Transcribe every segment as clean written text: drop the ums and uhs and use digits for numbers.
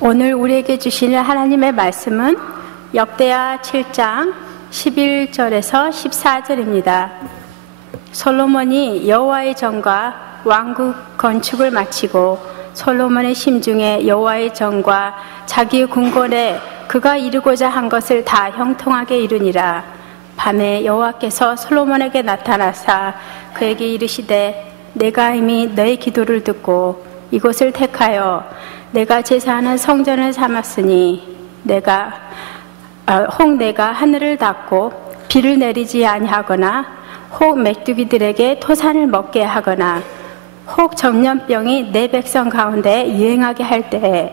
오늘 우리에게 주시는 하나님의 말씀은 역대하 7장 11절에서 14절입니다. 솔로몬이 여호와의 전과 왕국 건축을 마치고 솔로몬의 심중에 여호와의 전과 자기의 궁궐에 그가 이루고자 한 것을 다 형통하게 이루니라. 밤에 여호와께서 솔로몬에게 나타나사 그에게 이르시되 내가 이미 너의 기도를 듣고 이곳을 택하여 내가 제사하는 성전을 삼았으니 혹 내가 하늘을 닫고 비를 내리지 아니하거나 혹 메뚜기들에게 토산을 먹게 하거나 혹 전염병이 내 백성 가운데 유행하게 할 때에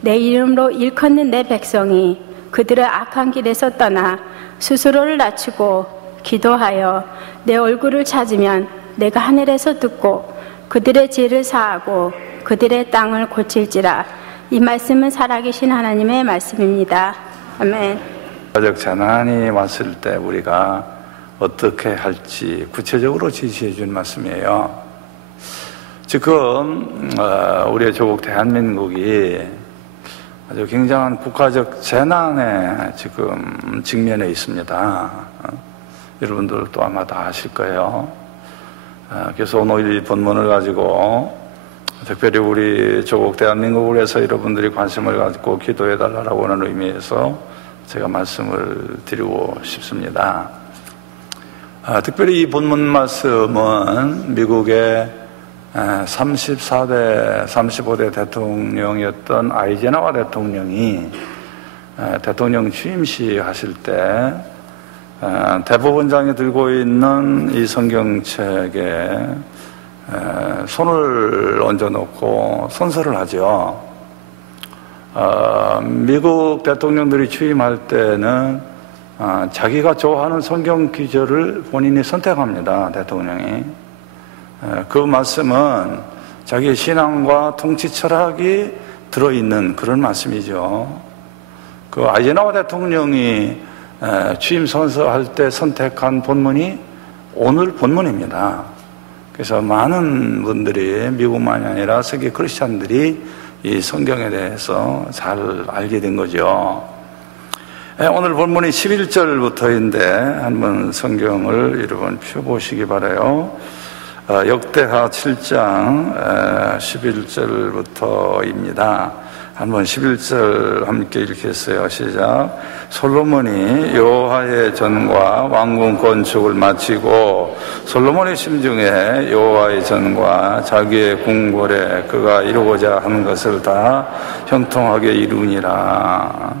내 이름으로 일컫는 내 백성이 그들의 악한 길에서 떠나 스스로를 낮추고 기도하여 내 얼굴을 찾으면 내가 하늘에서 듣고 그들의 죄를 사하고 그들의 땅을 고칠지라. 이 말씀은 살아계신 하나님의 말씀입니다. 아멘. 가족 재난이 왔을 때 우리가 어떻게 할지 구체적으로 지시해 준 말씀이에요. 지금 우리의 조국 대한민국이 아주 굉장한 국가적 재난에 지금 직면해 있습니다. 여러분들도 아마 다 아실 거예요. 그래서 오늘 이 본문을 가지고 특별히 우리 조국 대한민국을 위해서 여러분들이 관심을 갖고 기도해 달라고 하는 의미에서 제가 말씀을 드리고 싶습니다. 특별히 이 본문 말씀은 미국의 34대, 35대 대통령이었던 아이젠하워 대통령이 대통령 취임식 하실 때 대법원장이 들고 있는 이 성경책에 손을 얹어놓고 선서를 하죠. 미국 대통령들이 취임할 때는 자기가 좋아하는 성경 구절을 본인이 선택합니다. 대통령이. 그 말씀은 자기의 신앙과 통치 철학이 들어있는 그런 말씀이죠. 그 아이젠하워 대통령이 취임 선서할 때 선택한 본문이 오늘 본문입니다. 그래서 많은 분들이 미국만이 아니라 세계 크리스찬들이 이 성경에 대해서 잘 알게 된 거죠. 오늘 본문이 11절부터인데 한번 성경을 여러분 펴보시기 바라요. 역대하 7장 11절부터입니다. 한번 11절 함께 읽겠어요. 시작. 솔로몬이 여호와의 전과 왕궁 건축을 마치고 솔로몬의 심중에 여호와의 전과 자기의 궁궐에 그가 이루고자 하는 것을 다 형통하게 이루니라.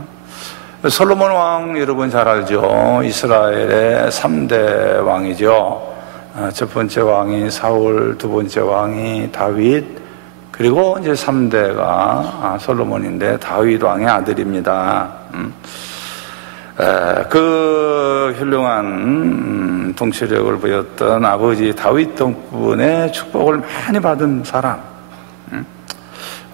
솔로몬 왕 여러분 잘 알죠? 이스라엘의 3대 왕이죠. 첫 번째 왕이 사울, 두 번째 왕이 다윗, 그리고 이제 3대가 솔로몬인데 다윗 왕의 아들입니다. 그 훌륭한 통치력을 보였던 아버지 다윗 덕분에 축복을 많이 받은 사람.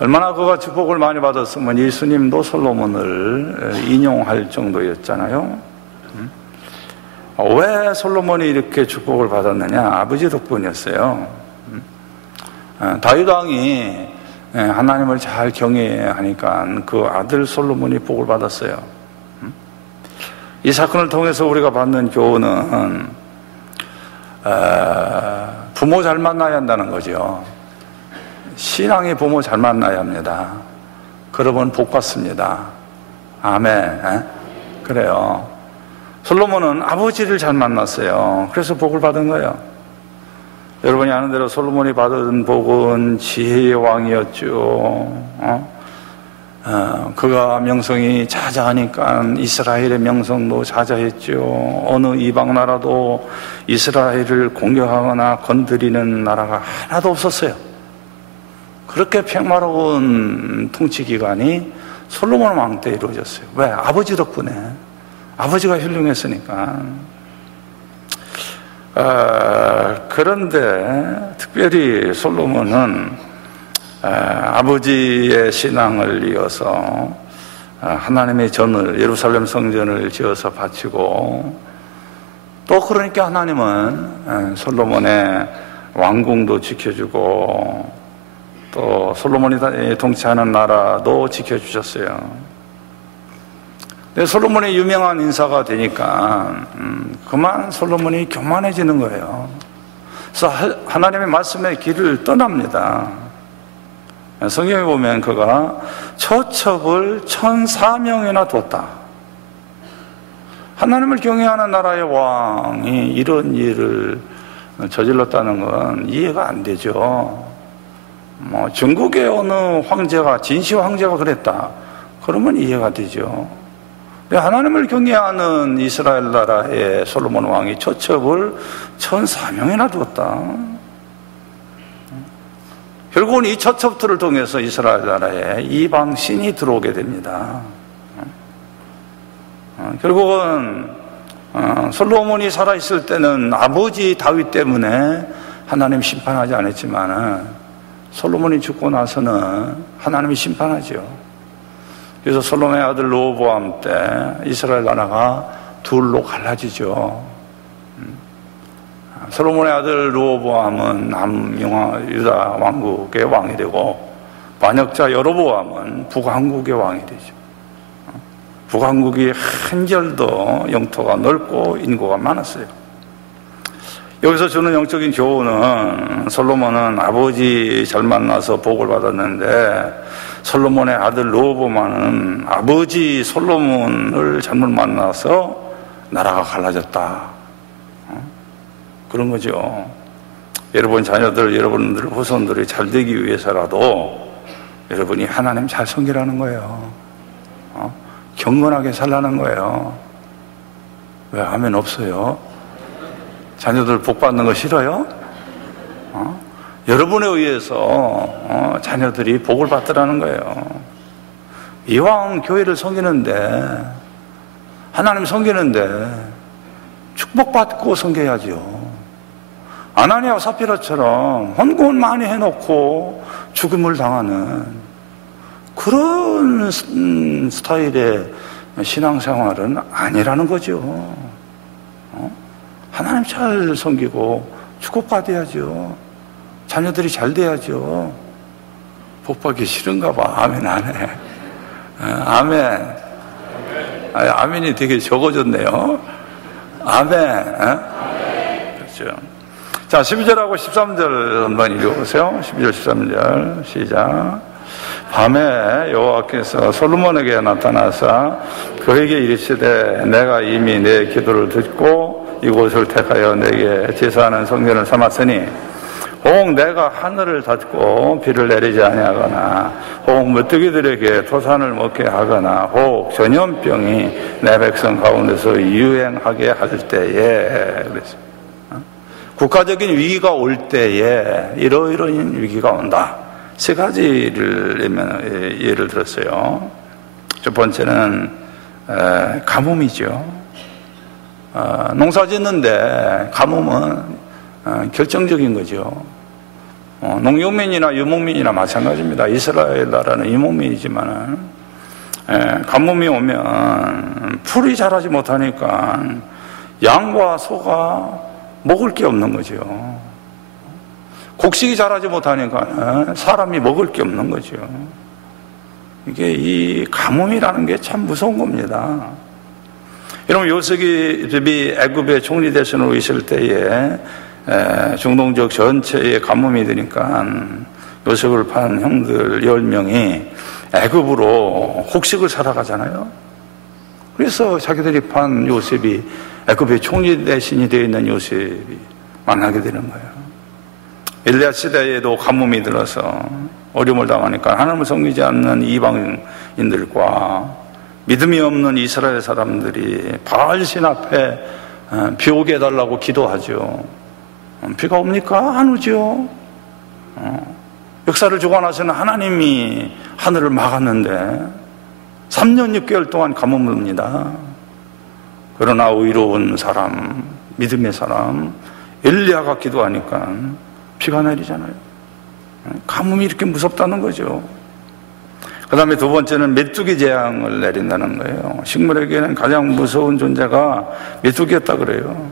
얼마나 그가 축복을 많이 받았으면 예수님도 솔로몬을 인용할 정도였잖아요. 왜 솔로몬이 이렇게 축복을 받았느냐? 아버지 덕분이었어요. 다윗 왕이 하나님을 잘 경외하니까 그 아들 솔로몬이 복을 받았어요. 이 사건을 통해서 우리가 받는 교훈은 부모 잘 만나야 한다는 거죠. 신앙이 부모 잘 만나야 합니다. 그러면 복 받습니다. 아멘. 그래요. 솔로몬은 아버지를 잘 만났어요. 그래서 복을 받은 거예요. 여러분이 아는 대로 솔로몬이 받은 복은 지혜의 왕이었죠. 그가 명성이 자자하니까 이스라엘의 명성도 자자했죠. 어느 이방 나라도 이스라엘을 공격하거나 건드리는 나라가 하나도 없었어요. 그렇게 평화로운 통치 기간이 솔로몬 왕 때 이루어졌어요. 왜? 아버지 덕분에. 아버지가 훌륭했으니까. 그런데 특별히 솔로몬은 아버지의 신앙을 이어서 하나님의 전을, 예루살렘 성전을 지어서 바치고, 또 그러니까 하나님은 솔로몬의 왕궁도 지켜주고 또 또 솔로몬이 통치하는 나라도 지켜주셨어요. 근데 솔로몬이 유명한 인사가 되니까 그만 솔로몬이 교만해지는 거예요. 그래서 하나님의 말씀의 길을 떠납니다. 성경에 보면 그가 처첩을 1004명이나 뒀다. 하나님을 경외하는 나라의 왕이 이런 일을 저질렀다는 건 이해가 안 되죠. 중국의 어느 황제가, 진시 황제가 그랬다. 그러면 이해가 되죠. 하나님을 경외하는 이스라엘 나라의 솔로몬 왕이 처첩을 1004명이나 두었다. 결국은 이 처첩들을 통해서 이스라엘 나라에 이방 신이 들어오게 됩니다. 결국은 솔로몬이 살아있을 때는 아버지 다윗 때문에 하나님 심판하지 않았지만 솔로몬이 죽고 나서는 하나님이 심판하죠. 그래서 솔로몬의 아들 르호보암 때 이스라엘 나라가 둘로 갈라지죠. 솔로몬의 아들 르호보암은 남유다 왕국의 왕이 되고 반역자 여로보암은 북왕국의 왕이 되죠. 북왕국이 한결 더 영토가 넓고 인구가 많았어요. 여기서 주는 영적인 교훈은 솔로몬은 아버지 잘 만나서 복을 받았는데 솔로몬의 아들 르호보암은 아버지 솔로몬을 잘못 만나서 나라가 갈라졌다. 그런 거죠. 여러분 자녀들, 여러분들 후손들이 잘 되기 위해서라도 여러분이 하나님 잘 섬기라는 거예요. 경건하게 살라는 거예요. 왜 아멘 없어요? 자녀들 복 받는 거 싫어요? 여러분에 의해서 자녀들이 복을 받으라는 거예요. 이왕 교회를 섬기는데, 하나님 섬기는데 축복받고 섬겨야죠. 아나니아와 삽비라처럼 헌금 많이 해놓고 죽음을 당하는 그런 스타일의 신앙생활은 아니라는 거죠. 하나님 잘 섬기고 축복받아야죠. 자녀들이 잘 돼야죠. 복받기 싫은가 봐. 아멘 안 해. 아멘. 아멘이 되게 적어졌네요. 아멘. 그렇죠. 자, 12절하고 13절 한번 읽어보세요. 12절, 13절 시작. 밤에 여호와께서 솔로몬에게 나타나사 그에게 이르시되 내가 이미 내 기도를 듣고 이곳을 택하여 내게 제사하는 성전을 삼았으니 혹 내가 하늘을 닫고 비를 내리지 아니하거나 혹 메뚜기들에게 토산을 먹게 하거나 혹 전염병이 내 백성 가운데서 유행하게 할 때에 그랬어요. 국가적인 위기가 올 때에 이러이러한 위기가 온다. 세 가지를 예를 들었어요. 첫 번째는 가뭄이죠. 농사 짓는데 가뭄은 결정적인 거죠. 농경민이나 유목민이나 마찬가지입니다. 이스라엘 나라는 유목민이지만 가뭄이 오면 풀이 자라지 못하니까 양과 소가 먹을 게 없는 거죠. 곡식이 자라지 못하니까 사람이 먹을 게 없는 거죠. 이게 이 가뭄이라는 게 참 무서운 겁니다. 여러분 요셉이 애굽의 총리 대신으로 있을 때에 중동적 전체에 가뭄이 되니까 요셉을 판 형들 10명이 애굽으로 곡식을 사러 가잖아요. 그래서 자기들이 판 요셉이 애굽의 총리 대신이 되어 있는 요셉이 만나게 되는 거예요. 엘리야 시대에도 가뭄이 들어서 어려움을 당하니까 하나님을 섬기지 않는 이방인들과 믿음이 없는 이스라엘 사람들이 바알신 앞에 비 오게 해달라고 기도하죠. 비가 옵니까? 안 오죠. 역사를 주관하시는 하나님이 하늘을 막았는데 3년 6개월 동안 가뭄을 옵니다. 그러나 의로운 사람, 믿음의 사람 엘리야가 기도하니까 비가 내리잖아요. 가뭄이 이렇게 무섭다는 거죠. 그 다음에 두 번째는 메뚜기 재앙을 내린다는 거예요. 식물에게는 가장 무서운 존재가 메뚜기였다 그래요.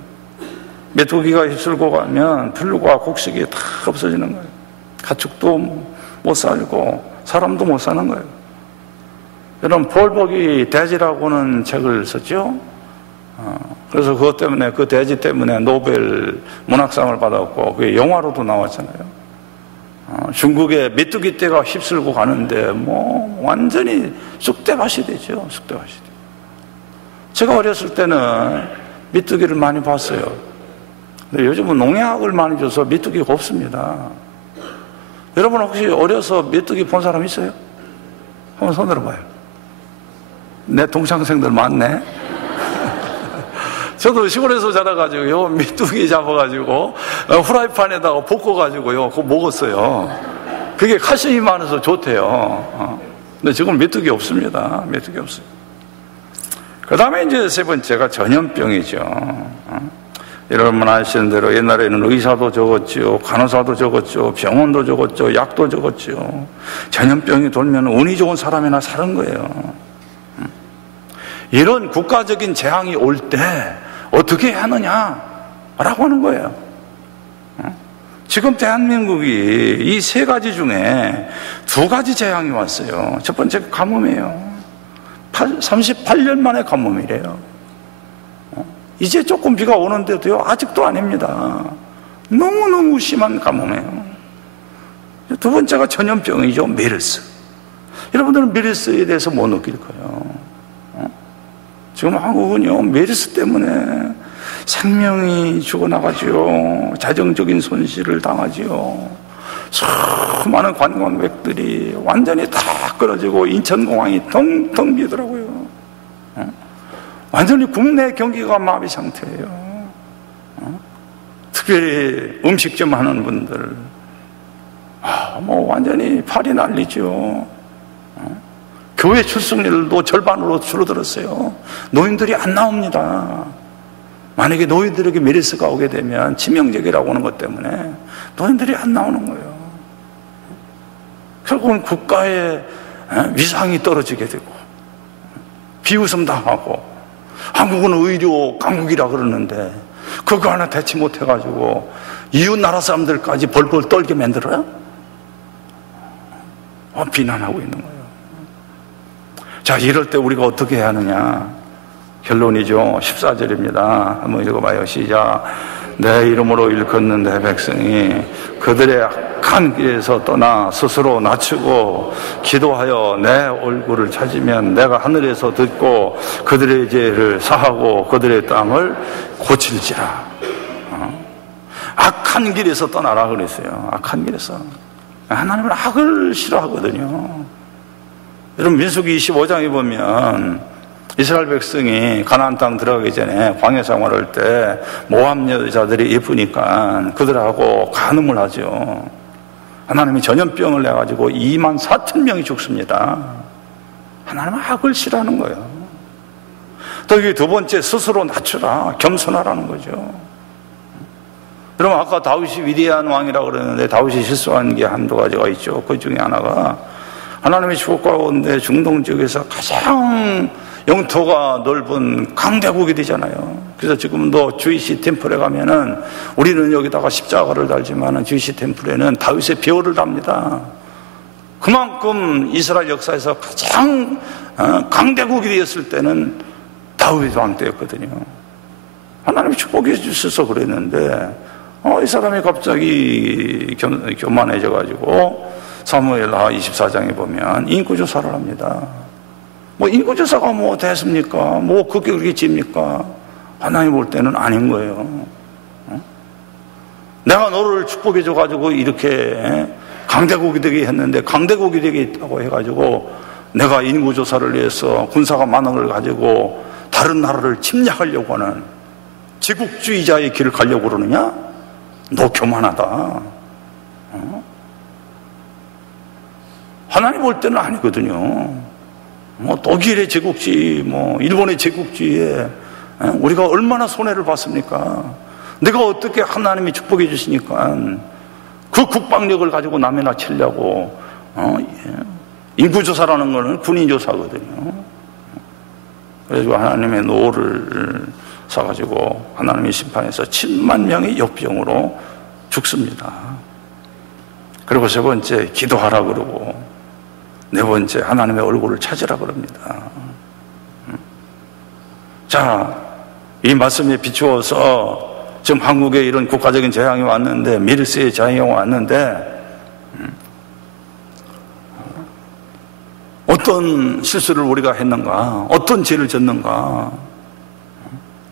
메뚜기가 휩쓸고 가면 풀과 곡식이 다 없어지는 거예요. 가축도 못 살고 사람도 못 사는 거예요. 여러분, 볼복이 돼지라고는 책을 썼죠. 그래서 그것 때문에, 그 돼지 때문에 노벨 문학상을 받았고 그게 영화로도 나왔잖아요. 중국의 메뚜기 떼가 휩쓸고 가는데 뭐 완전히 쑥대밭이 되죠. 쑥대밭이 돼요. 제가 어렸을 때는 메뚜기를 많이 봤어요. 근데 요즘은 농약을 많이 줘서 메뚜기가 없습니다. 여러분 혹시 어려서 메뚜기 본 사람 있어요? 한번 손 들어봐요. 내 동창생들 많네. 저도 시골에서 자라가지고요, 메뚜기 잡아가지고 후라이팬에다가 볶아가지고요 그거 먹었어요. 그게 칼슘이 많아서 좋대요. 근데 지금 메뚜기 없습니다. 메뚜기 없어요. 그 다음에 이제 세 번째가 전염병이죠. 여러분 아시는 대로 옛날에는 의사도 적었죠, 간호사도 적었죠, 병원도 적었죠, 약도 적었죠. 전염병이 돌면 운이 좋은 사람이나 사는 거예요. 이런 국가적인 재앙이 올 때 어떻게 하느냐라고 하는 거예요. 지금 대한민국이 이 세 가지 중에 두 가지 재앙이 왔어요. 첫 번째가 가뭄이에요. 38년 만에 가뭄이래요. 이제 조금 비가 오는데도요, 아직도 아닙니다. 너무너무 심한 가뭄이에요. 두 번째가 전염병이죠. 메르스. 여러분들은 메르스에 대해서 뭐 느낄 거예요? 지금 한국은요, 메르스 때문에 생명이 죽어나가지요, 자정적인 손실을 당하지요. 수많은 관광객들이 완전히 다 끊어지고 인천공항이 텅텅 비더라고요. 완전히 국내 경기가 마비 상태예요. 특별히 음식점 하는 분들, 뭐 완전히 팔이 난리죠. 교회 출석률도 절반으로 줄어들었어요. 노인들이 안 나옵니다. 만약에 노인들에게 메르스가 오게 되면 치명적이라고 하는 것 때문에 노인들이 안 나오는 거예요. 결국은 국가의 위상이 떨어지게 되고 비웃음 당하고, 한국은 의료 강국이라 그러는데 그거 하나 대치 못해가지고 이웃 나라 사람들까지 벌벌 떨게 만들어요? 비난하고 있는 거예요. 자, 이럴 때 우리가 어떻게 해야 하느냐? 결론이죠. 14절입니다. 한번 읽어봐요. 시작. 내 이름으로 일컫는 내 백성이 그들의 악한 길에서 떠나 스스로 낮추고 기도하여 내 얼굴을 찾으면 내가 하늘에서 듣고 그들의 죄를 사하고 그들의 땅을 고칠지라. 악한 길에서 떠나라 그랬어요. 악한 길에서. 하나님은 악을 싫어하거든요. 여러분, 민수기 25장에 보면 이스라엘 백성이 가나안 땅 들어가기 전에 광야 생활할 때 모압 여자들이 예쁘니까 그들하고 간음을 하죠. 하나님이 전염병을 내가지고 24,000명이 죽습니다. 하나님은 악을 싫어하는 거예요. 또 이게 두 번째, 스스로 낮추라, 겸손하라는 거죠. 여러분, 아까 다윗이 위대한 왕이라고 그러는데 다윗이 실수한 게 한두 가지가 있죠. 그 중에 하나가 하나님의 축복 가운데 중동 지역에서 가장 영토가 넓은 강대국이 되잖아요. 그래서 지금도 주이시 템플에 가면은 우리는 여기다가 십자가를 달지만은 주이시 템플에는 다윗의 벼를 답니다. 그만큼 이스라엘 역사에서 가장 강대국이 되었을 때는 다윗 왕 때였거든요. 하나님이 축복해 주셔서 그랬는데 이 사람이 갑자기 교만해져 가지고 사무엘하 24장에 보면 인구조사를 합니다. 뭐 인구조사가 뭐 됐습니까? 뭐 그게 그렇게 집니까? 하나님 볼 때는 아닌 거예요. 내가 너를 축복해 줘가지고 이렇게 강대국이 되게 했는데, 강대국이 되게 있다고 해가지고 내가 인구조사를 위해서 군사가 많은 걸 가지고 다른 나라를 침략하려고 하는 제국주의자의 길을 가려고 그러느냐? 너 교만하다. 하나님 볼 때는 아니거든요. 뭐 독일의 제국주의, 뭐 일본의 제국주의에 우리가 얼마나 손해를 봤습니까? 내가 어떻게 하나님이 축복해 주시니까 그 국방력을 가지고 남이나 치려고. 인구조사라는 거는 군인조사거든요. 그래서 하나님의 노를 사가지고 하나님의 심판에서 7만 명이 역병으로 죽습니다. 그리고 세 번째, 기도하라 그러고, 네 번째, 하나님의 얼굴을 찾으라 그럽니다. 자, 이 말씀에 비추어서 지금 한국에 이런 국가적인 재앙이 왔는데, 메르스의 재앙이 왔는데, 어떤 실수를 우리가 했는가, 어떤 죄를 졌는가,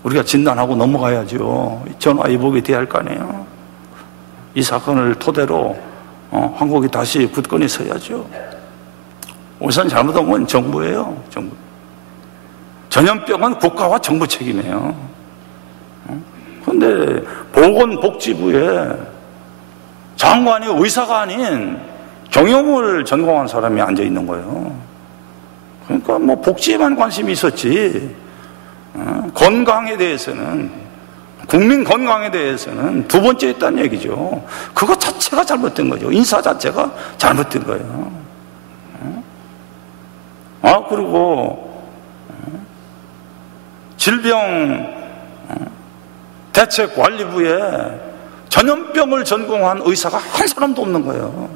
우리가 진단하고 넘어가야죠. 전화위복이 돼야 할 거 아니에요. 이 사건을 토대로 한국이 다시 굳건히 서야죠. 우선 잘못한 건 정부예요. 정부. 전염병은 국가와 정부 책임이에요. 그런데 보건복지부에 장관이 의사가 아닌 경영을 전공한 사람이 앉아 있는 거예요. 그러니까 뭐 복지에만 관심이 있었지, 건강에 대해서는, 국민 건강에 대해서는 두 번째 했다는 얘기죠. 그거 자체가 잘못된 거죠. 인사 자체가 잘못된 거예요. 그리고 질병 대책관리부에 전염병을 전공한 의사가 한 사람도 없는 거예요.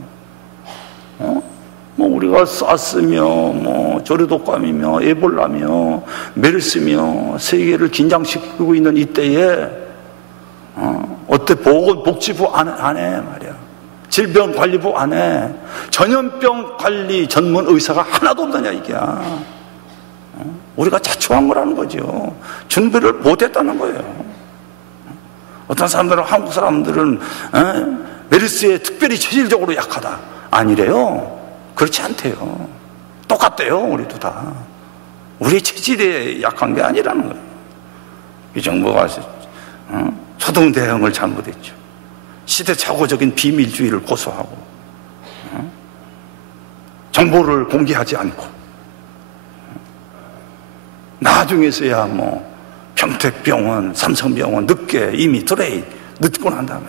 뭐 우리가 사스며 뭐 저류독감이며 에볼라며 메르스며 세계를 긴장시키고 있는 이때에 어때 보건복지부 안에 말이야, 질병관리부 안에 전염병 관리 전문 의사가 하나도 없느냐 이게야. 우리가 자초한 거라는 거죠. 준비를 못했다는 거예요. 어떤 사람들은, 한국 사람들은 메르스에 특별히 체질적으로 약하다. 아니래요. 그렇지 않대요. 똑같대요. 우리도 다. 우리의 체질에 약한 게 아니라는 거예요. 이 정부가 초등 대응을 잘못했죠. 시대착오적인 비밀주의를 고수하고, 정보를 공개하지 않고, 나중에서야 뭐 평택병원, 삼성병원 늦게 이미 드레이 늦고 난 다음에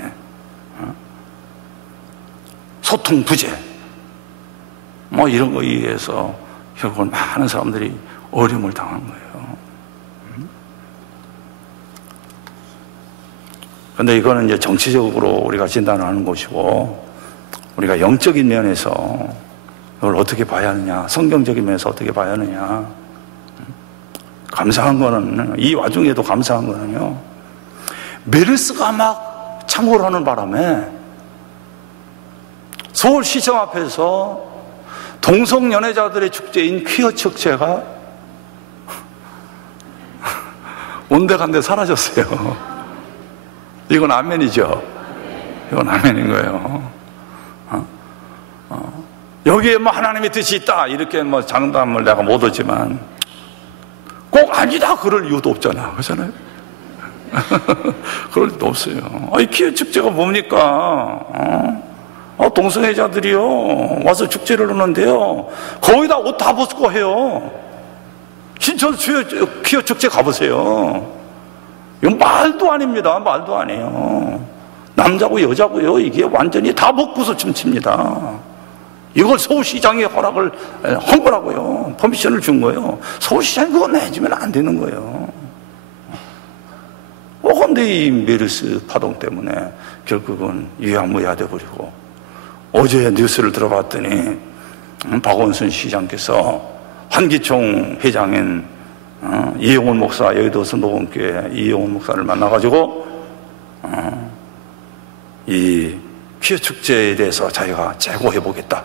소통 부재 뭐 이런 거에 의해서 결국은 많은 사람들이 어려움을 당한 거예요. 그런데 이거는 이제 정치적으로 우리가 진단하는 것이고, 우리가 영적인 면에서 이걸 어떻게 봐야 하느냐, 성경적인 면에서 어떻게 봐야 하느냐. 감사한 거는, 이 와중에도 감사한 거는요, 메르스가 막 창궐하는 바람에 서울시청 앞에서 동성연애자들의 축제인 퀴어 축제가 온데간데 사라졌어요. 이건 아멘이죠. 이건 아멘인 거예요. 여기에 뭐 하나님의 뜻이 있다 이렇게 뭐 장담을 내가 못 하지만, 꼭 아니다 그럴 이유도 없잖아. 그렇잖아요. 그럴 이유도 없어요. 이 퀴어 축제가 뭡니까? 동성애자들이요 와서 축제를 하는데요, 거의 다 옷 다 벗고 해요. 신천 퀴어 축제 가보세요. 이건 말도 아닙니다. 말도 아니에요. 남자고 여자고요, 이게 완전히 다 벗고서 춤춥니다. 이걸 서울시장이 허락을 한 거라고요. 퍼미션을 준 거예요. 서울시장이 그거 내주면 안 되는 거예요. 그런데 이 메르스 파동 때문에 결국은 유야무야 돼버리고, 어제 뉴스를 들어봤더니 박원순 시장께서 한기총 회장인 이용훈 목사, 여의도 선도원교회 이용훈 목사를 만나가지고 이 퀴어 축제에 대해서 자기가 재고해보겠다,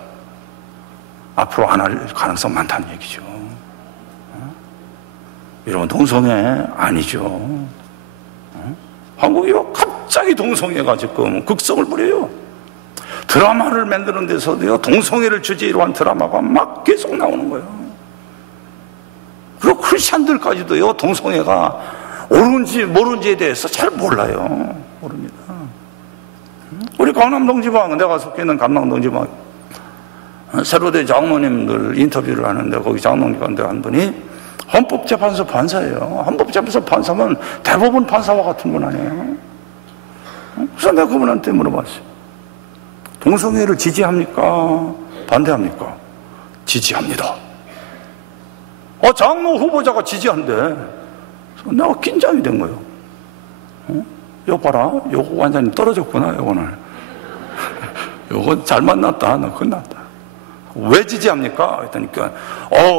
앞으로 안 할 가능성 많다는 얘기죠. 이런 동성애 아니죠. 한국이요 갑자기 동성애가 지금 극성을 부려요. 드라마를 만드는 데서도요 동성애를 주제로 한 드라마가 막 계속 나오는 거예요. 그리고 크리스찬들까지도요 동성애가 옳은지 모른지에 대해서 잘 몰라요. 모릅니다. 우리 강남동지방, 내가 속해 있는 강남동지방 세로대 장모님들 인터뷰를 하는데, 거기 장로님한테 한 분이 헌법재판소 판사예요. 헌법재판소 판사면 대법원 판사와 같은 분 아니에요? 그래서 내가 그분한테 물어봤어요. 동성애를 지지합니까? 반대합니까? 지지합니다. 장로 후보자가 지지한대. 그래서 내가 긴장이 된 거예요. 요거 봐라, 요거 완전히 떨어졌구나, 요거는. 이거 잘 만났다. 너 끝났다. 왜 지지합니까? 그러니까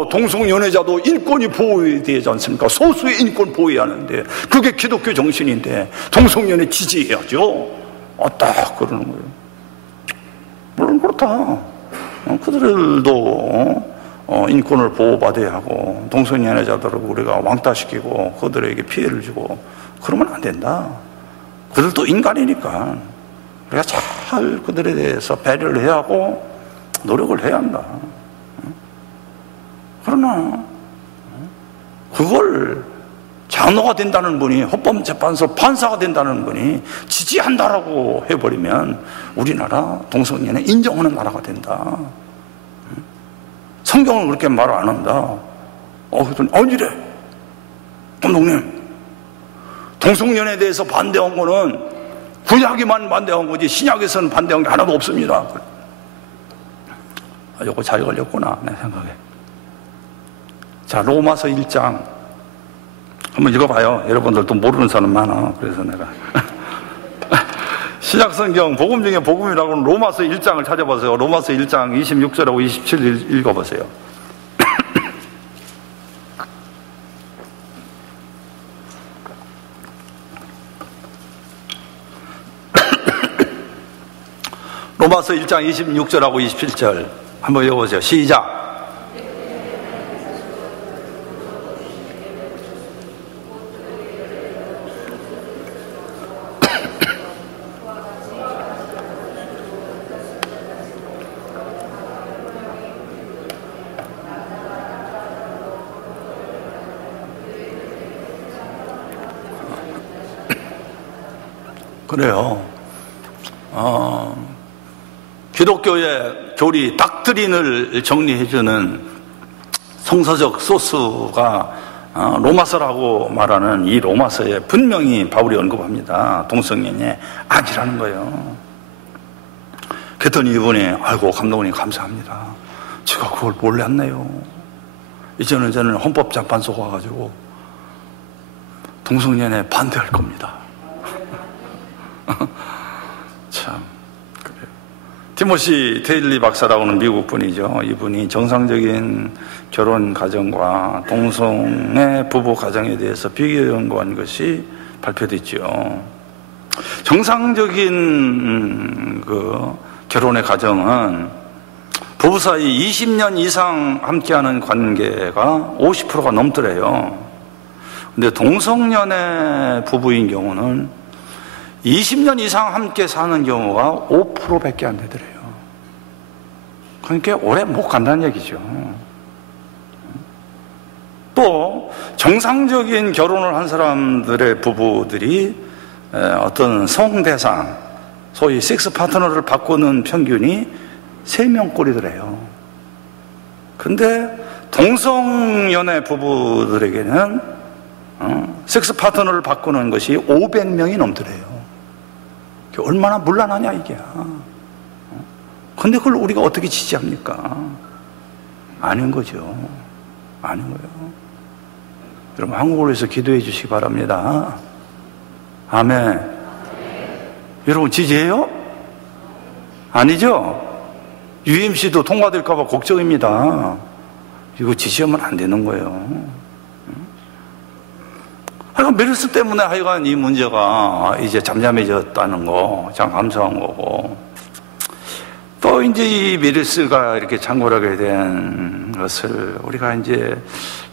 동성연애자도 인권이 보호되지 않습니까? 소수의 인권 보호해야 하는데 그게 기독교 정신인데 동성연애 지지해야죠. 딱 그러는 거예요. 물론 그렇다. 그들도 인권을 보호받아야 하고 동성연애자들을 우리가 왕따시키고 그들에게 피해를 주고 그러면 안 된다. 그들도 인간이니까 우리가 잘 그들에 대해서 배려를 해야 하고 노력을 해야 한다. 그러나 그걸 장로가 된다는 분이, 헌법재판소 판사가 된다는 분이 지지한다라고 해버리면 우리나라 동성연애 인정하는 나라가 된다. 성경은 그렇게 말 안 한다. 그랬더니 아니래. 감독님, 동성연애에 대해서 반대한 거는 구약에만 반대한 거지 신약에서는 반대한 게 하나도 없습니다. 요거 잘 걸렸구나 내 생각에. 자, 로마서 1장 한번 읽어봐요. 여러분들도 모르는 사람 많아. 그래서 내가 신약성경 복음 중에 복음이라고는 로마서 1장을 찾아보세요. 로마서 1장 26절하고 27절 읽어보세요. 로마서 1장 26절하고 27절 한번 읽어보세요. 시작. 그래요. 기독교의 교리, 닥트린을 정리해주는 성서적 소스가 로마서라고 말하는 이 로마서에 분명히 바울이 언급합니다. 동성연애 아니라는 거예요. 그랬더니 이분이 아이고 감독님 감사합니다. 제가 그걸 몰랐네요. 이제는 저는 헌법재판소 가가지고 동성연애 반대할 겁니다. 참 그래요. 티모시 테일리 박사라고 하는 미국 분이죠. 이분이 정상적인 결혼 가정과 동성애 부부 가정에 대해서 비교 연구한 것이 발표됐죠. 정상적인 그 결혼의 가정은 부부 사이 20년 이상 함께하는 관계가 50%가 넘더래요. 근데 동성연애 부부인 경우는 20년 이상 함께 사는 경우가 5%밖에 안 되더래요. 그러니까 오래 못 간다는 얘기죠. 또 정상적인 결혼을 한 사람들의 부부들이 어떤 성대상, 소위 섹스 파트너를 바꾸는 평균이 3명꼴이더래요. 근데 동성연애 부부들에게는 섹스 파트너를 바꾸는 것이 500명이 넘더래요. 얼마나 문란하냐 이게. 근데 그걸 우리가 어떻게 지지합니까? 아닌 거죠. 아닌 거예요. 여러분 한국을 위해서 기도해 주시기 바랍니다. 아멘. 여러분 지지해요? 아니죠? UMC도 통과될까 봐 걱정입니다. 이거 지지하면 안 되는 거예요. 하여간 메르스 때문에 하여간 이 문제가 이제 잠잠해졌다는 거 참 감사한 거고, 또 이제 이 메르스가 이렇게 창궐하게 된 것을 우리가 이제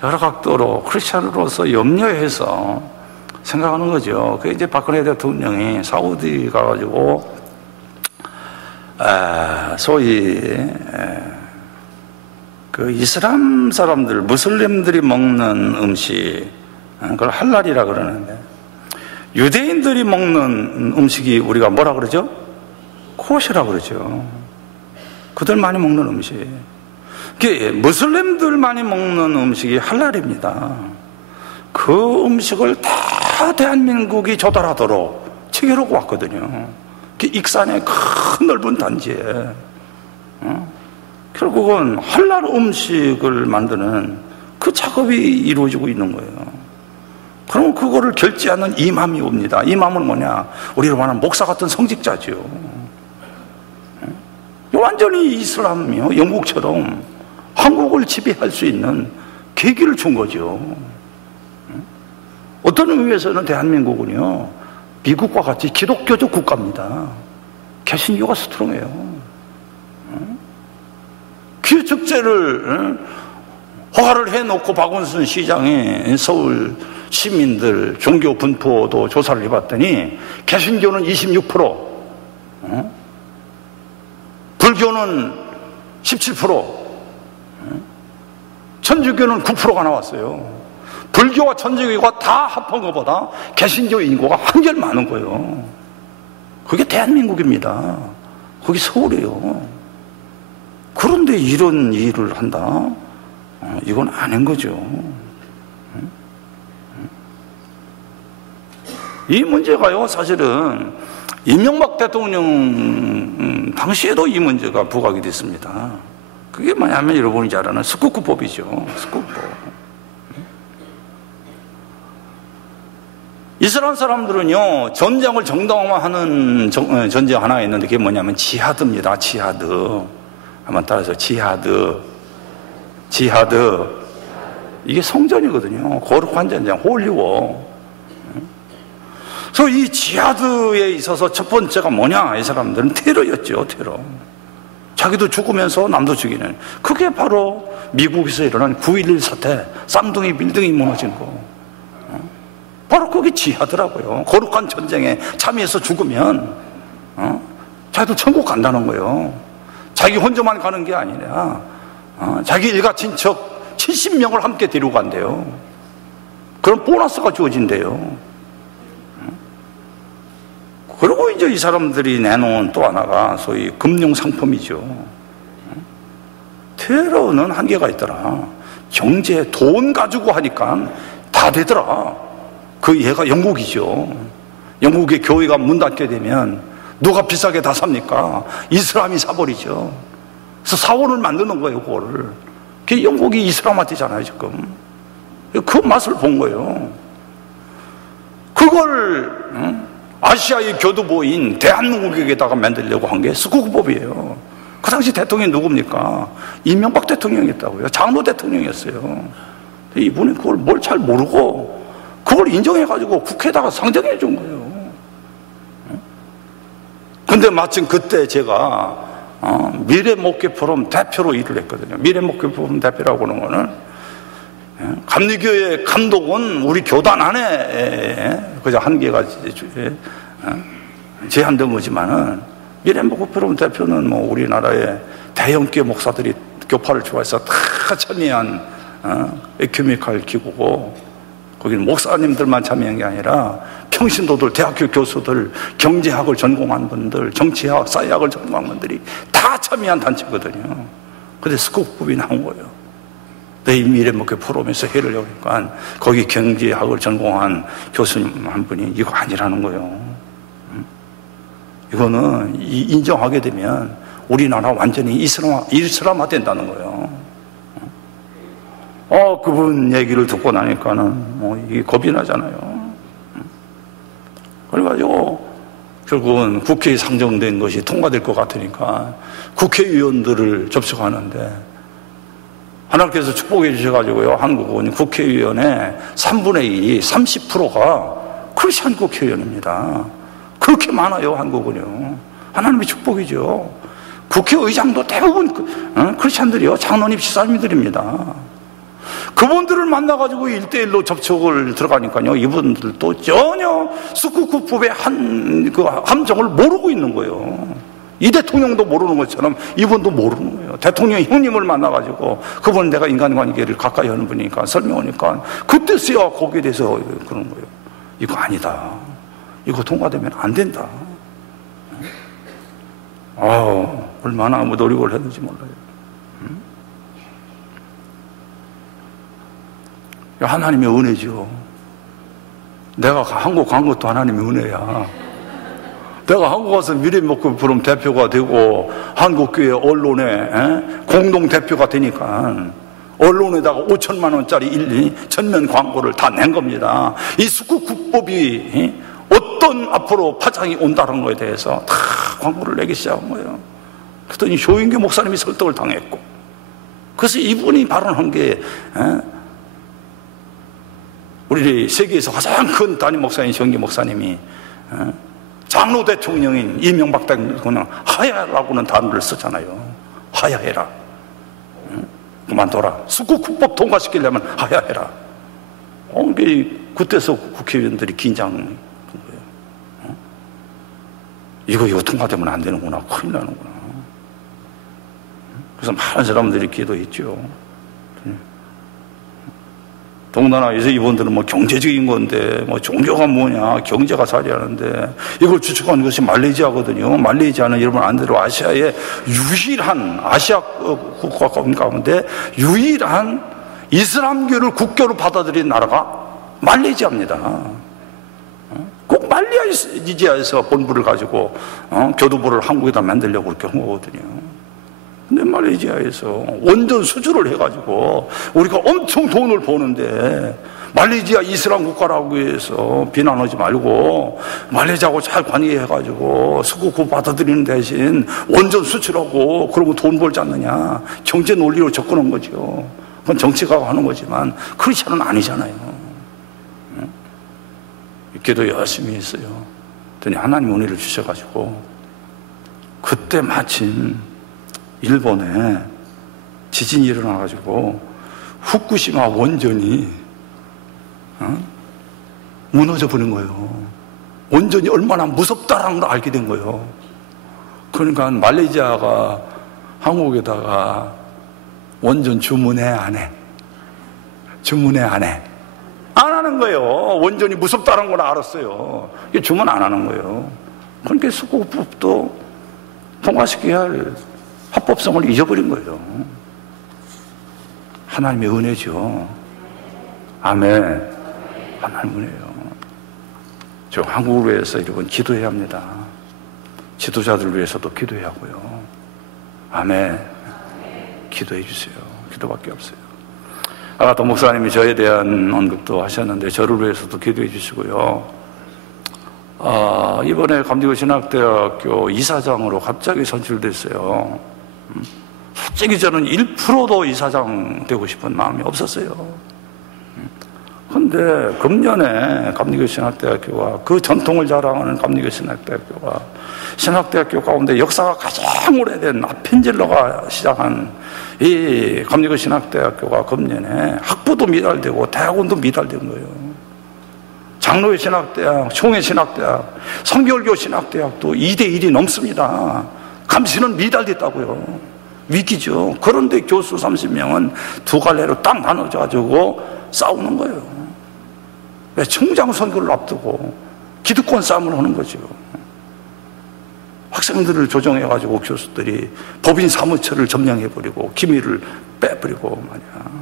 여러 각도로 크리스찬으로서 염려해서 생각하는 거죠. 그 이제 박근혜 대통령이 사우디 가가지고 소위 그 이슬람 사람들, 무슬림들이 먹는 음식, 그걸 할랄이라 그러는데, 유대인들이 먹는 음식이 우리가 뭐라 그러죠? 코시라 그러죠. 그들 많이 먹는 음식. 무슬림들 많이 먹는 음식이 할랄입니다. 그 음식을 다 대한민국이 조달하도록 체결하고 왔거든요. 익산의 큰 넓은 단지에. 결국은 할랄 음식을 만드는 그 작업이 이루어지고 있는 거예요. 그럼 그거를 결제하는 이맘이 옵니다. 이맘은 뭐냐? 우리로 말하는 목사 같은 성직자죠. 완전히 이슬람이요, 영국처럼 한국을 지배할 수 있는 계기를 준 거죠. 어떤 의미에서는 대한민국은요, 미국과 같이 기독교적 국가입니다. 개신교가 스트롱해요. 기회축제를 허가를 해놓고 박원순 시장이 서울 시민들 종교 분포도 조사를 해봤더니 개신교는 26%, 불교는 17%, 천주교는 9%가 나왔어요. 불교와 천주교가 다 합한 것보다 개신교 인구가 한결 많은 거예요. 그게 대한민국입니다. 거기 서울이에요. 그런데 이런 일을 한다? 이건 아닌 거죠. 이 문제가요, 사실은 이명박 대통령 당시에도 이 문제가 부각이 됐습니다. 그게 뭐냐면 여러분이 잘 아는 스쿠크법이죠. 스쿠크법. 이스라엘 사람들은요, 전쟁을 정당화하는 전쟁 하나가 있는데 그게 뭐냐면 지하드입니다. 지하드. 한번 따라서 지하드. 이게 성전이거든요. 거룩한 전쟁, 홀리워. 그래서 이 지하드에 있어서 첫 번째가 뭐냐? 이 사람들은 테러였죠. 테러. 자기도 죽으면서 남도 죽이는. 그게 바로 미국에서 일어난 9.11 사태, 쌍둥이 빌딩이 무너진 거. 바로 그게 지하더라고요. 거룩한 전쟁에 참여해서 죽으면 자기도 천국 간다는 거예요. 자기 혼자만 가는 게 아니라 자기 일가 친척 70명을 함께 데리고 간대요. 그럼 보너스가 주어진대요. 그리고 이제 이 사람들이 내놓은 또 하나가 소위 금융상품이죠. 테러는 한계가 있더라. 경제, 돈 가지고 하니까 다 되더라. 그 얘가 영국이죠. 영국의 교회가 문 닫게 되면 누가 비싸게 다 삽니까? 이슬람이 사버리죠. 그래서 사원을 만드는 거예요, 그거를. 그게 영국이 이슬람화되잖아요, 지금. 그 맛을 본 거예요. 그걸 아시아의 교두보인 대한민국에다가 만들려고 한 게 스쿠크법이에요. 그 당시 대통령이 누굽니까? 이명박 대통령이었다고요. 장로 대통령이었어요. 이분이 그걸 뭘 잘 모르고 그걸 인정해가지고 국회에다가 상정해 준 거예요. 근데 마침 그때 제가 미래목회포럼 대표로 일을 했거든요. 미래목회포럼 대표라고 하는 거는 감리교의 감독은 우리 교단 안에 그저 한계가 제한된 거지만은 미래목회포럼 대표는 뭐 우리나라의 대형교회 목사들이 교파를 좋아해서 다 참여한 에큐메니컬 기구고 거기는 목사님들만 참여한 게 아니라 평신도들, 대학교 교수들, 경제학을 전공한 분들, 정치학, 사회학을 전공한 분들이 다 참여한 단체거든요. 근데 스쿠프법이 나온 거예요. 이 미래목회 포럼에서 회를 여니까 거기 경제학을 전공한 교수님 한 분이 이거 아니라는 거예요. 이거는 인정하게 되면 우리나라 완전히 이슬람화 된다는 거예요. 그분 얘기를 듣고 나니까는 이게 겁이 나잖아요. 그래가지고 결국은 국회에 상정된 것이 통과될 것 같으니까 국회의원들을 접촉하는데 하나님께서 축복해 주셔가지고요, 한국은 국회의원의 3분의 2, 30%가 크리스찬 국회의원입니다. 그렇게 많아요, 한국은요. 하나님의 축복이죠. 국회의장도 대부분 크리스찬들이요, 장로님, 지사님들입니다. 그분들을 만나가지고 1대1로 접촉을 들어가니까요, 이분들도 전혀 스쿠크법의 함정을 모르고 있는 거예요. 이 대통령도 모르는 것처럼 이분도 모르는 거예요. 대통령 형님을 만나가지고 그분 내가 인간관계를 가까이 하는 분이니까 설명하니까 그때서야 거기에 대해서 그런 거예요. 이거 아니다. 이거 통과되면 안 된다. 얼마나 노력을 했는지 몰라요. 하나님의 은혜죠. 내가 한국 간 것도 하나님의 은혜야. 내가 한국 가서 미래목회포럼 대표가 되고 한국교회 언론에 공동 대표가 되니까 언론에다가 5천만 원짜리 전면 광고를 다 낸 겁니다. 이 스쿠크법이 어떤 앞으로 파장이 온다는 거에 대해서 다 광고를 내기 시작한 거예요. 그랬더니 효인교 목사님이 설득을 당했고, 그래서 이분이 발언한 게 우리 세계에서 가장 큰 담임 목사인 효인교 목사님이 장로 대통령인 이명박 대통령 하야라고는 단어를 쓰잖아요. 하야해라. 그만둬라. 수국국법 통과시키려면 하야해라. 그때서 국회의원들이 긴장한 거예요. 이거 통과되면 안 되는구나. 큰일 나는구나. 그래서 많은 사람들이 기도했죠. 동남아에서 이분들은 뭐 경제적인 건데, 뭐 종교가 뭐냐, 경제가 살이하는데, 이걸 주축하는 것이 말레이시아거든요. 말레이시아는 여러분 안대로 아시아의 유일한, 아시아 국가 가운데 유일한 이슬람교를 국교로 받아들인 나라가 말레이시아입니다. 꼭 말레이시아에서 본부를 가지고 교도부를 한국에다 만들려고 그렇게 한 거거든요. 근데 말레이시아에서 원전 수주를 해가지고 우리가 엄청 돈을 버는데, 말레이시아 이슬람 국가라고 해서 비난하지 말고 말레이시아하고 잘 관계해가지고 수국국 받아들이는 대신 원전 수출하고 그러고 돈 벌지 않느냐, 경제 논리로 접근한 거죠. 그건 정치가가 하는 거지만 크리스천은 아니잖아요. 기도 열심히 했어요. 그랬더니 하나님 은혜를 주셔가지고 그때 마침 일본에 지진이 일어나가지고 후쿠시마 원전이 무너져 버린 거예요. 원전이 얼마나 무섭다라는 걸 알게 된 거예요. 그러니까 말레이시아가 한국에다가 원전 주문해 안 해? 주문해 안 해? 안 하는 거예요. 원전이 무섭다는 걸 알았어요. 주문 안 하는 거예요. 그러니까 수국법도 통과시켜야 할 합법성을 잊어버린 거예요. 하나님의 은혜죠. 아멘. 하나님의 은혜예요. 저 한국을 위해서 여러분 기도해야 합니다. 지도자들을 위해서도 기도해야 하고요. 아멘. 기도해 주세요. 기도밖에 없어요. 아까 또 목사님이 저에 대한 언급도 하셨는데 저를 위해서도 기도해 주시고요. 이번에 감리교 신학대학교 이사장으로 갑자기 선출됐어요. 솔직히 저는 1%도 이사장 되고 싶은 마음이 없었어요. 그런데 금년에 감리교 신학대학교가, 그 전통을 자랑하는 감리교 신학대학교가, 신학대학교 가운데 역사가 가장 오래된 아펜젤러가 시작한 이 감리교 신학대학교가 금년에 학부도 미달되고 대학원도 미달된 거예요. 장로회 신학대학, 총회 신학대학, 성결교 신학대학도 2대1이 넘습니다. 감시는 미달됐다고요. 위기죠. 그런데 교수 30명은 두 갈래로 딱 나눠져가지고 싸우는 거예요. 왜? 총장 선거를 앞두고 기득권 싸움을 하는 거죠. 학생들을 조정해가지고 교수들이 법인 사무처를 점령해버리고 기밀을 빼버리고 말이야.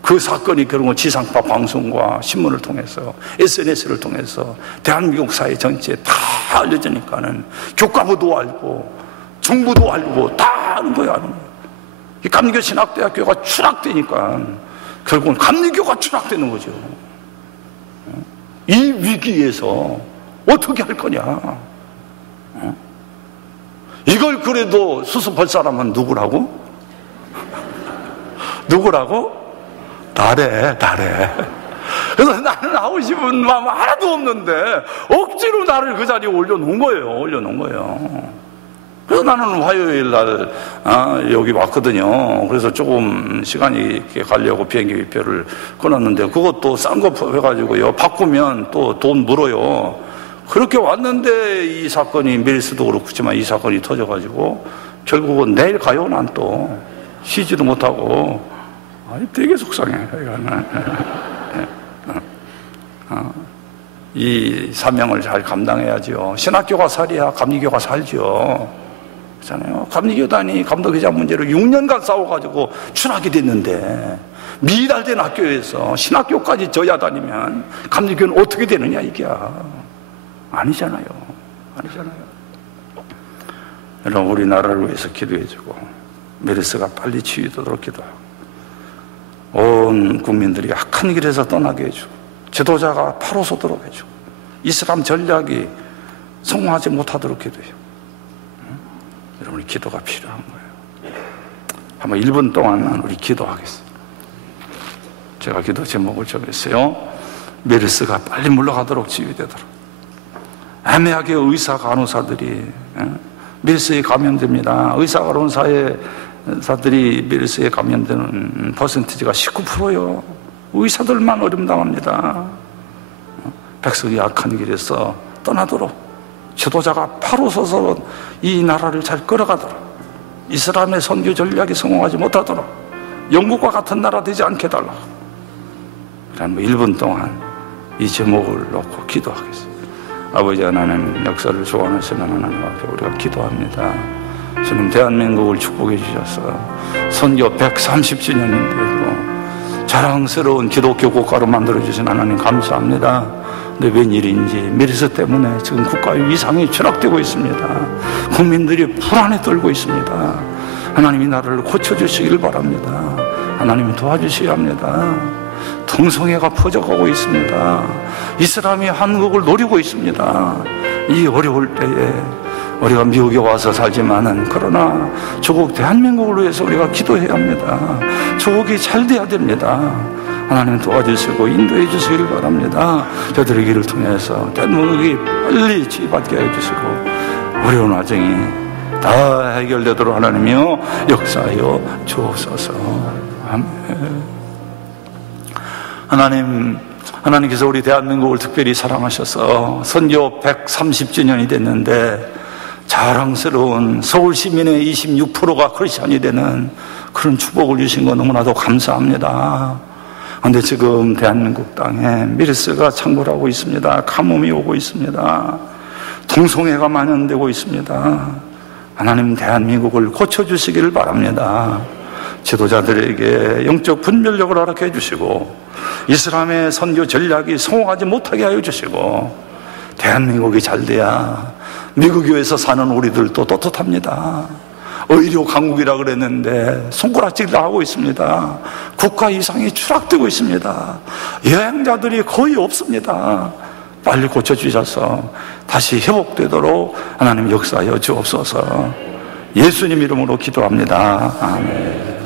그 사건이 결국은 지상파 방송과 신문을 통해서, SNS를 통해서 대한민국 사회 전체에 다 알려지니까는 교과부도 알고 정부도 알고 다 아는 거야, 아는 거야. 이 감리교 신학대학교가 추락되니까 결국은 감리교가 추락되는 거죠. 이 위기에서 어떻게 할 거냐? 이걸 그래도 수습할 사람은 누구라고? 누구라고? 나래. 그래서 나는 하고 싶은 마음 하나도 없는데 억지로 나를 그 자리에 올려놓은 거예요. 그래서 나는 화요일 날 여기 왔거든요. 그래서 조금 시간이 있게 가려고 비행기 표를 끊었는데 그것도 싼 거 해가지고요, 바꾸면 또 돈 물어요. 그렇게 왔는데 이 사건이, 메르스도 그렇지만 이 사건이 터져가지고 결국은 내일 가요. 난 또 쉬지도 못하고. 되게 속상해. 이 사명을 잘 감당해야죠. 신학교가 살이야 감리교가 살죠. 그렇잖아요. 감리교단이 감독회장 문제로 6년간 싸워가지고 추락이 됐는데, 미달된 학교에서 신학교까지 져야 다니면 감리교는 어떻게 되느냐 이게야. 아니잖아요. 여러분, 우리나라를 위해서 기도해주고 메르스가 빨리 치유되도록 기도하고, 온 국민들이 악한 길에서 떠나게 해주고, 지도자가 바로 서도록 해주고, 이슬람 전략이 성공하지 못하도록 기도해요. 여러분의 기도가 필요한 거예요. 한번 1분 동안만 우리 기도하겠습니다. 제가 기도 제목을 정했어요. 메르스가 빨리 물러가도록 치유되도록. 애매하게 의사 간호사들이 메르스에 감염됩니다. 의사 간호사들이 메르스에 감염되는 퍼센티지가 19%요. 의사들만 어림당합니다. 백성이 악한 길에서 떠나도록 지도자가 바로 서서 이 나라를 잘 끌어가도록, 이스라엘의 선교 전략이 성공하지 못하도록 영국과 같은 나라 되지 않게 해달라고. 그럼 1분 동안 이 제목을 놓고 기도하겠습니다. 아버지 하나님, 역사를 주관하시는 하나님 앞에 우리가 기도합니다. 주님, 대한민국을 축복해 주셔서 선교 130주년인데도 자랑스러운 기독교 국가로 만들어주신 하나님 감사합니다. 근데 웬일인지 메르스 때문에 지금 국가의 위상이 추락되고 있습니다. 국민들이 불안에 떨고 있습니다. 하나님, 이 나라를 고쳐주시길 바랍니다. 하나님이 도와주셔야 합니다. 동성애가 퍼져가고 있습니다. 이슬람이 한국을 노리고 있습니다. 이 어려울 때에 우리가 미국에 와서 살지만은, 그러나 조국 대한민국을 위해서 우리가 기도해야 합니다. 조국이 잘 돼야 됩니다. 하나님 도와주시고 인도해 주시길 바랍니다. 저들의 길을 통해서 대한민국이 빨리 치유받게 해주시고 어려운 와중이 다 해결되도록 하나님이여 역사하여 주옵소서. 아멘. 하나님께서 우리 대한민국을 특별히 사랑하셔서 선교 130주년이 됐는데 자랑스러운 서울 시민의 26%가 크리스찬이 되는 그런 축복을 주신 거 너무나도 감사합니다. 그런데 지금 대한민국 땅에 메르스가 창궐하고 있습니다. 가뭄이 오고 있습니다. 동성애가 만연되고 있습니다. 하나님, 대한민국을 고쳐주시기를 바랍니다. 지도자들에게 영적 분별력을 허락해 주시고 이슬람의 선교 전략이 성공하지 못하게 하여 주시고 대한민국이 잘 돼야 미국 교회에서 사는 우리들도 떳떳합니다. 의료 강국이라 그랬는데 손가락질 하고 있습니다. 국가 이상이 추락되고 있습니다. 여행자들이 거의 없습니다. 빨리 고쳐주셔서 다시 회복되도록 하나님 역사하여 주옵소서. 예수님 이름으로 기도합니다. 아멘.